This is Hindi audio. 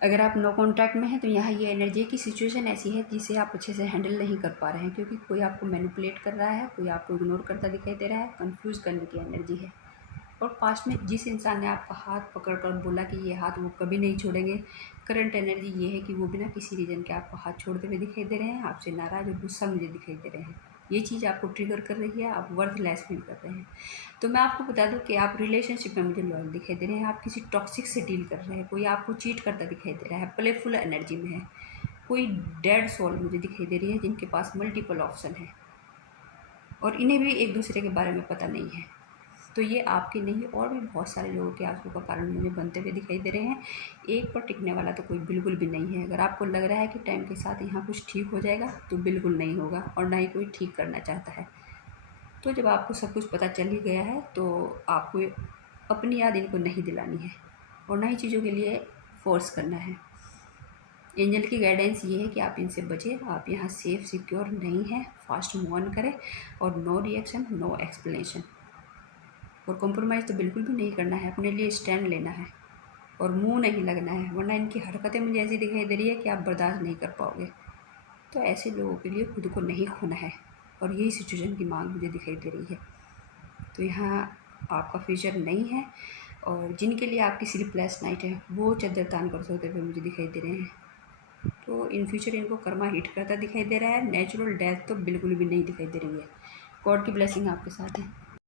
अगर आप नो कॉन्टैक्ट में हैं तो यहाँ ये एनर्जी की सिचुएशन ऐसी है जिसे आप अच्छे से हैंडल नहीं कर पा रहे हैं, क्योंकि कोई आपको मैनिपुलेट कर रहा है, कोई आपको इग्नोर करता दिखाई दे रहा है, कंफ्यूज करने की एनर्जी है। और पास्ट में जिस इंसान ने आपका हाथ पकड़कर बोला कि ये हाथ वो कभी नहीं छोड़ेंगे, करंट एनर्जी ये है कि वो बिना किसी रीज़न के आपको हाथ छोड़ते हुए दिखाई दे रहे हैं, आपसे नाराज़ और गुस्सा मुझे दिखाई दे रहे हैं। ये चीज़ आपको ट्रिगर कर रही है, आप वर्थलेस फील कर रहे हैं। तो मैं आपको बता दूं कि आप रिलेशनशिप में मुझे लॉयल दिखाई दे रहे हैं, आप किसी टॉक्सिक से डील कर रहे हैं, कोई आपको चीट करता दिखाई दे रहा है, प्लेफुल एनर्जी में है, कोई डेड सोल मुझे दिखाई दे रही है जिनके पास मल्टीपल ऑप्शन है और इन्हें भी एक दूसरे के बारे में पता नहीं है। तो ये आपके नहीं और भी बहुत सारे लोगों के आंसू का कारण मुझे बनते हुए दिखाई दे रहे हैं। एक पर टिकने वाला तो कोई बिल्कुल भी नहीं है। अगर आपको लग रहा है कि टाइम के साथ यहाँ कुछ ठीक हो जाएगा तो बिल्कुल नहीं होगा और ना ही कोई ठीक करना चाहता है। तो जब आपको सब कुछ पता चल ही गया है तो आपको अपनी याद इनको नहीं दिलानी है और ना ही चीज़ों के लिए फोर्स करना है। एंजल की गाइडेंस ये है कि आप इनसे बचें, आप यहाँ सेफ सिक्योर नहीं हैं, फास्ट मूव ऑन करें और नो रिएक्शन नो एक्सप्लेनेशन। और कॉम्प्रोमाइज़ तो बिल्कुल भी नहीं करना है, अपने लिए स्टैंड लेना है और मुंह नहीं लगना है, वरना इनकी हरकतें मुझे ऐसी दिखाई दे रही है कि आप बर्दाश्त नहीं कर पाओगे। तो ऐसे लोगों के लिए खुद को नहीं खोना है और यही सिचुएशन की मांग मुझे दिखाई दे रही है। तो यहाँ आपका फ्यूचर नहीं है और जिनके लिए आपकी स्लीपलेस नाइट है वो चद्दर तान कर सोते हुए मुझे दिखाई दे रहे हैं। तो इन फ्यूचर इनको कर्मा हिट करता दिखाई दे रहा है, नेचुरल डेथ तो बिल्कुल भी नहीं दिखाई दे रही है। गॉड की ब्लेसिंग आपके साथ है।